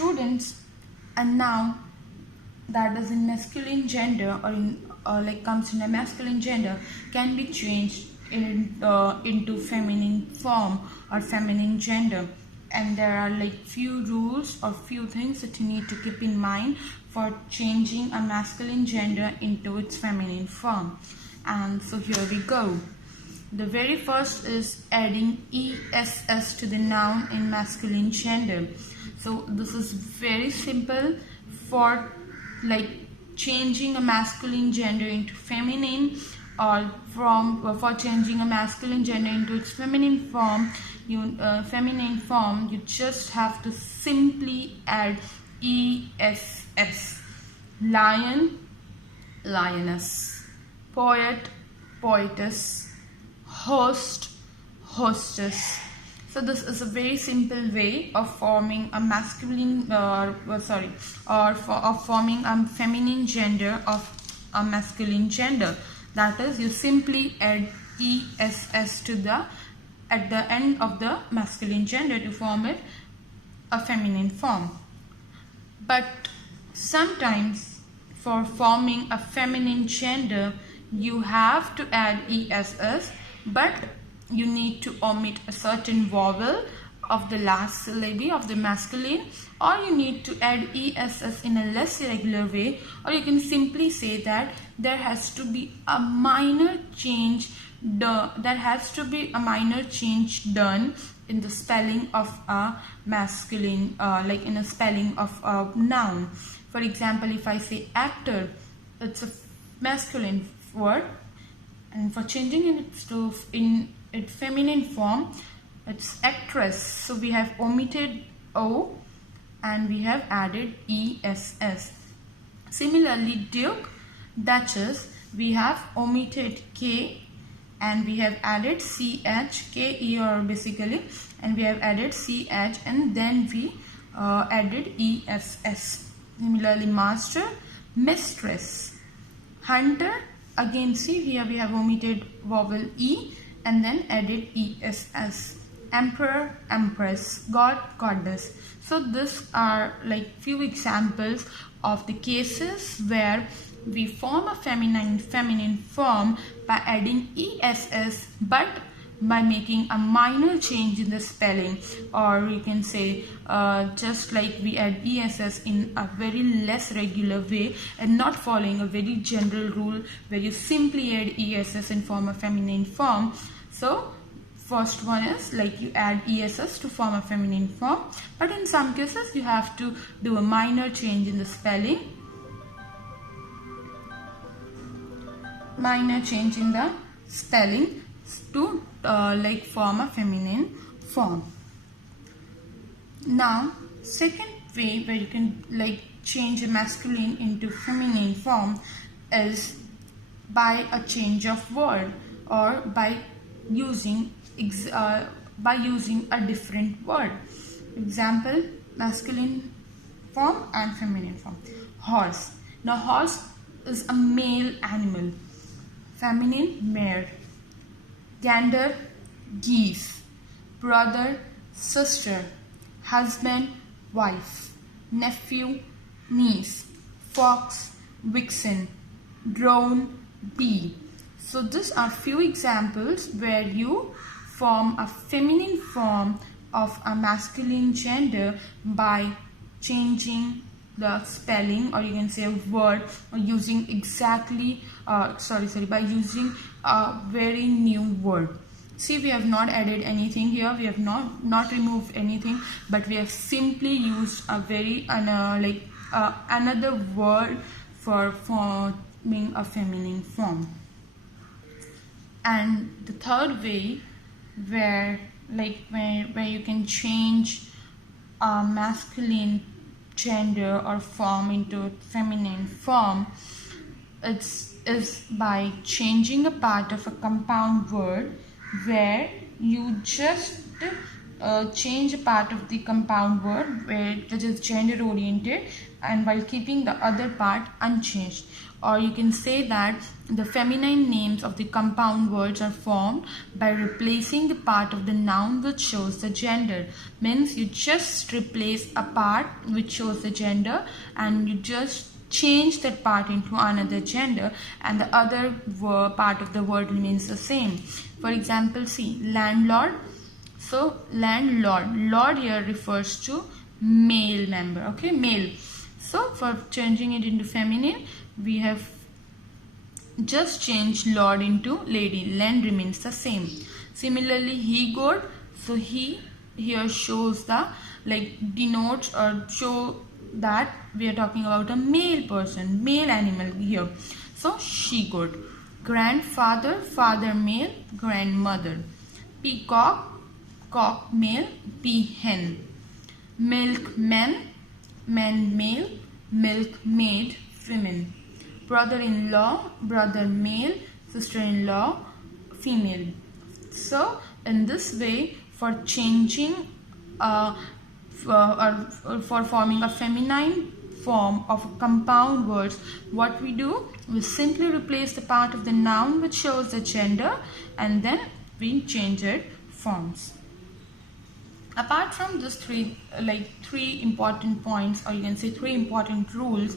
students, a noun that is in masculine gender or in comes in a masculine gender can be changed into feminine form or feminine gender. And there are few rules or few things that you need to keep in mind for changing a masculine gender into its feminine form. And so here we go. The very first is adding ESS to the noun in masculine gender. So this is very simple for changing a masculine gender into feminine, or for changing a masculine gender into its feminine form. You just have to simply add ESS. Lion, lioness. Poet, poetess. Host, hostess. So this is a very simple way of forming a masculine of forming a feminine gender of a masculine gender. That is, you simply add ESS at the end of the masculine gender to form it a feminine form. But sometimes for forming a feminine gender you have to add ESS, but you need to omit a certain vowel of the last syllable of the masculine, or you need to add ESS in a less irregular way, or you can simply say that there has to be a minor change done in the spelling of a masculine, in a spelling of a noun. For example, if I say actor, it's a masculine word, and for changing it to in its feminine form, it's actress. So we have omitted O and we have added ESS. Similarly, duke, duchess, we have omitted K and we have added CH, K-E-R basically, and we have added CH and then we added ESS. Similarly, master, mistress. Hunter, again see here we have omitted vowel E and then added ESS. Emperor, empress. God, goddess. So these are few examples of the cases where we form a feminine form by adding ESS, but by making a minor change in the spelling, or you can say just like we add ESS in a very less regular way and not following a very general rule where you simply add ESS and form a feminine form. So first one is you add ESS to form a feminine form, but in some cases you have to do a minor change in the spelling, to form a feminine form. Now, second way where you can change a masculine into feminine form is by a change of word, or by using a different word. Example, masculine form and feminine form. Horse. Now horse is a male animal. Feminine, mare. Gander, geese. Brother, sister. Husband, wife. Nephew, niece. Fox, vixen. Drone, bee. So these are few examples where you form a feminine form of a masculine gender by changing the spelling, or you can say a word, or using by using a very new word. See, we have not added anything here, we have not removed anything, but we have simply used a very another word for forming a feminine form. And the third way where you can change a masculine gender or form into feminine form, is by changing a part of a compound word where you just change a part of the compound word which is gender oriented, and while keeping the other part unchanged. Or you can say that the feminine names of the compound words are formed by replacing the part of the noun which shows the gender. Means you just replace a part which shows the gender and you just change that part into another gender, and the other part of the word remains the same. For example, see landlord. So landlord, lord here refers to male member, okay, male. So for changing it into feminine, we have just changed lord into lady. Land remains the same. Similarly, he goat. So he here shows the denotes or show that we are talking about a male person, male animal here. So she goat. Grandfather, father male, grandmother. Peacock, cock male, peahen. Milkman, man male, milkmaid women. Brother-in-law, brother male, sister-in-law female. So in this way, for changing for forming a feminine form of compound words, what we do, we simply replace the part of the noun which shows the gender, and then we change it forms. Apart from this three important points, or you can say three important rules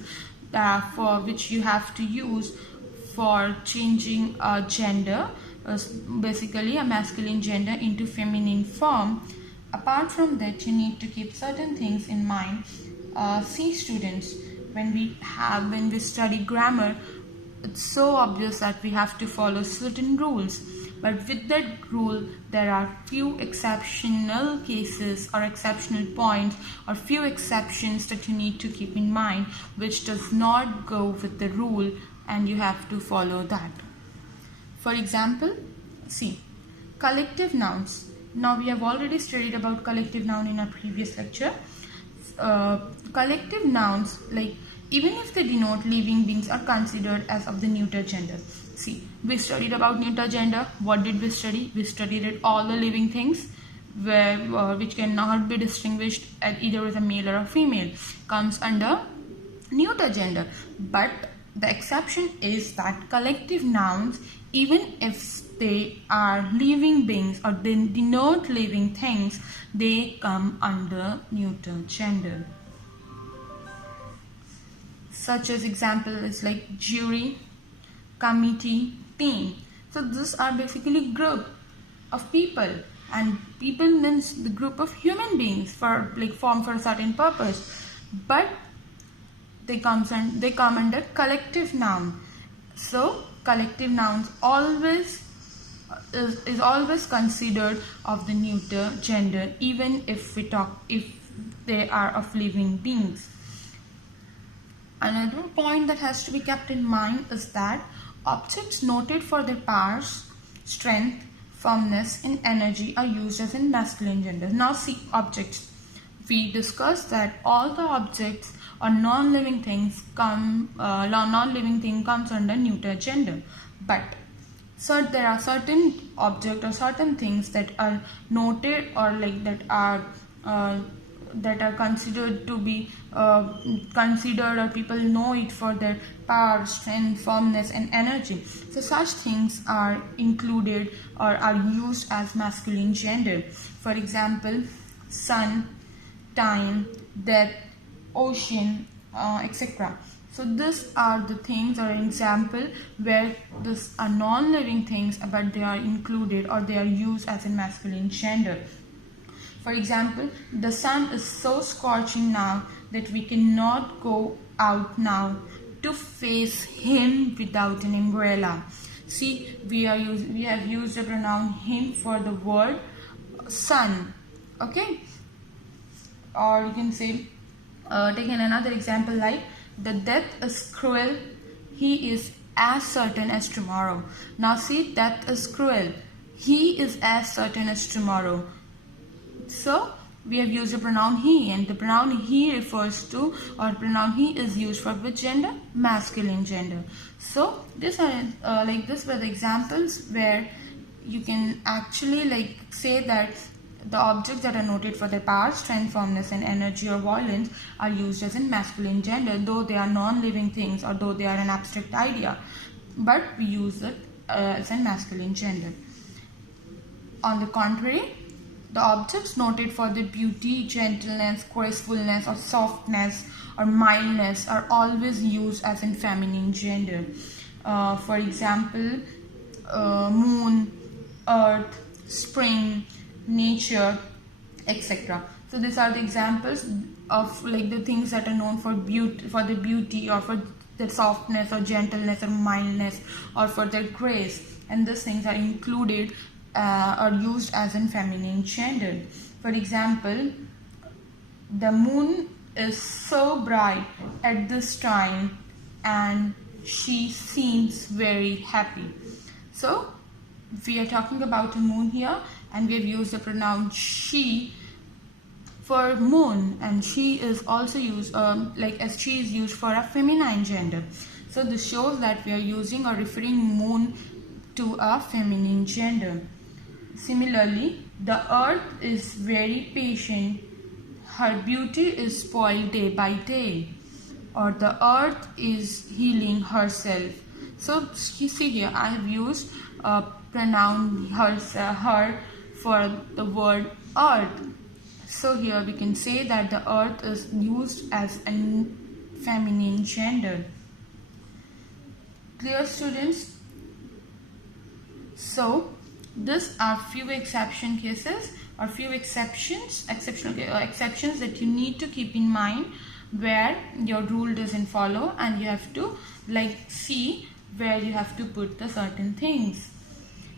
for which you have to use for changing a gender, basically a masculine gender into feminine form. Apart from that, you need to keep certain things in mind. See students, when we study grammar, it's so obvious that we have to follow certain rules. But with that rule, there are few exceptional cases or exceptional points or few exceptions that you need to keep in mind, which does not go with the rule, and you have to follow that. For example, see, collective nouns. Now we have already studied about collective noun in our previous lecture. Collective nouns, even if they denote living beings, are considered as of the neuter gender. See, we studied about neuter gender. What did we study? We studied that all the living things which cannot be distinguished either as a male or a female comes under neuter gender. But the exception is that collective nouns, even if they are living beings or they denote living things, they come under neuter gender. Such as example is like jury, committee, team. So these are basically group of people, and people means the group of human beings formed for a certain purpose, but they come under collective noun. So collective nouns is always considered of the neuter gender, even if they are of living beings. Another point that has to be kept in mind is that objects noted for their powers, strength, firmness, and energy are used as in masculine gender. Now see, objects. We discussed that all the objects or non-living things comes under neuter gender. But there are certain objects or certain things that are noted or that are considered to be considered, or people know it for their power, strength, firmness, and energy. So such things are included or are used as masculine gender. For example, sun, time, death, ocean, etc. So these are the things or an example where these are non-living things, but they are included or they are used as a masculine gender. For example, the sun is so scorching now that we cannot go out now to face him without an umbrella. See, we have used the pronoun him for the word sun. Okay? Or you can say, taking another example like, the death is cruel, he is as certain as tomorrow. Now see, death is cruel, he is as certain as tomorrow. So we have used the pronoun he, and the pronoun he refers to, or pronoun he is used for which gender? Masculine gender. So these were the examples where you can actually say that The objects that are noted for their power, strength, firmness and energy or violence are used as in masculine gender, though they are non-living things or though they are an abstract idea, but we use it as in masculine gender. On the contrary, the objects noted for their beauty, gentleness, gracefulness or softness or mildness are always used as in feminine gender. For example, moon, earth, spring, nature, etc. So these are the examples of like the things that are known for beauty, for the beauty or for their softness or gentleness or mildness or for their grace, and these things are included or used as in feminine gender. For example, the moon is so bright at this time and she seems very happy. So we are talking about a moon here, and we have used the pronoun she for moon, and she is also used as she is used for a feminine gender. So this shows that we are using or referring moon to a feminine gender. Similarly, the earth is very patient, her beauty is spoiled day by day, or the earth is healing herself. So you see here I have used a pronoun her for the word earth. So here we can say that the earth is used as a feminine gender. Clear, students? So these are few exception cases or few exceptional exceptions that you need to keep in mind where your rule doesn't follow, and you have to see where you have to put the certain things.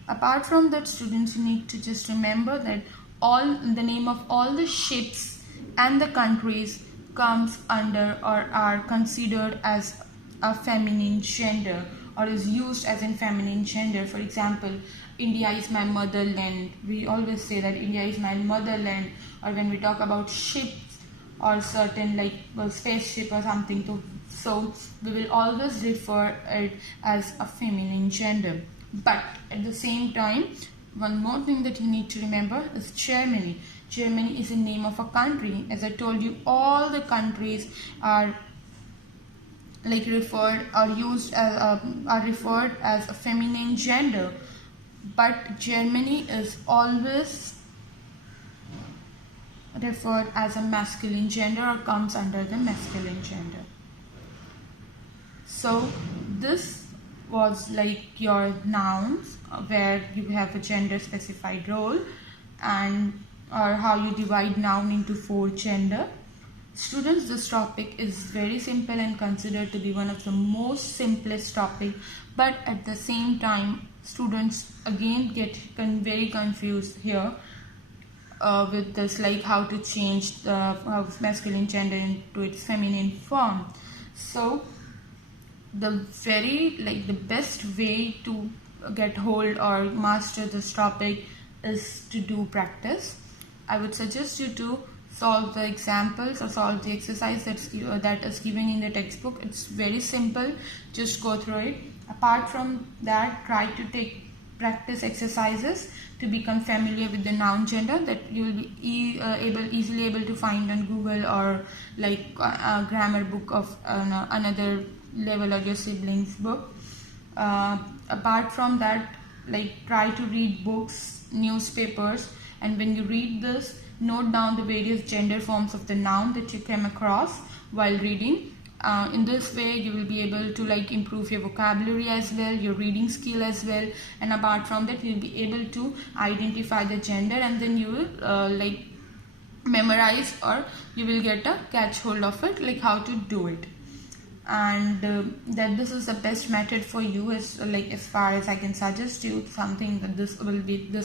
Apart from that, students, you need to just remember that the name of all the ships and the countries comes under or are considered as a feminine gender or is used as in feminine gender. For example, India is my motherland. We always say that India is my motherland, or when we talk about ships or certain spaceship or something, so we will always refer it as a feminine gender. But at the same time, one more thing that you need to remember is Germany. Germany is the name of a country. As I told you, all the countries are referred as a feminine gender, but Germany is always referred as a masculine gender or comes under the masculine gender. So this was your nouns where you have a gender specified role, and or how you divide noun into 4 gender. Students, this topic is very simple and considered to be one of the most simplest topic, but at the same time students again get very confused here with this how to change the masculine gender into its feminine form. So the the best way to get hold or master this topic is to do practice. I would suggest you to solve the examples or solve the exercise that is given in the textbook. It's very simple, just go through it. Apart from that, try to take practice exercises to become familiar with the noun gender that you will be easily able to find on Google or a grammar book of another level or your siblings book. Apart from that, try to read books, newspapers, and when you read this, note down the various gender forms of the noun that you came across while reading. In this way you will be able to improve your vocabulary as well, your reading skill as well, and apart from that you will be able to identify the gender, and then you will memorize, or you will get a catch hold of it, how to do it. And that this is the best method for you, as far as I can suggest you something, that this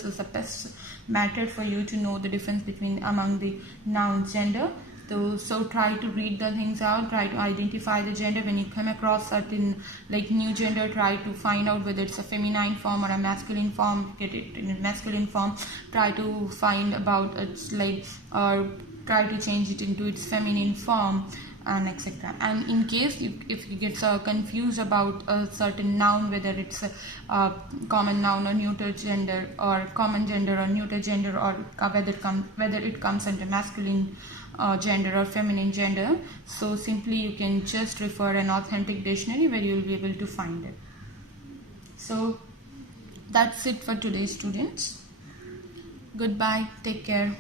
is the best method for you to know the difference among the noun gender. So try to read the things out, try to identify the gender. When you come across certain new gender, try to find out whether it's a feminine form or a masculine form. Get it in a masculine form, try to find about its or try to change it into its feminine form. and etc. And in case if you get confused about a certain noun, whether it's a common noun or neuter gender, or common gender or neuter gender, or whether it comes under masculine gender or feminine gender, so simply you can just refer an authentic dictionary where you will be able to find it. So that's it for today, students. Goodbye, take care.